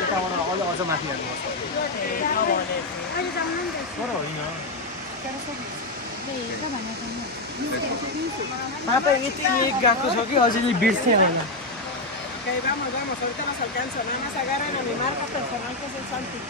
यताबाट अझ माथि हेर्नुहोस् तर होइन तपाईँ यति एक गएको छ कि अझै बिर्सेँ होइन Ok, vamos, ahorita nos alcanza. Nada más agarren a mi marca personal que es el Santi.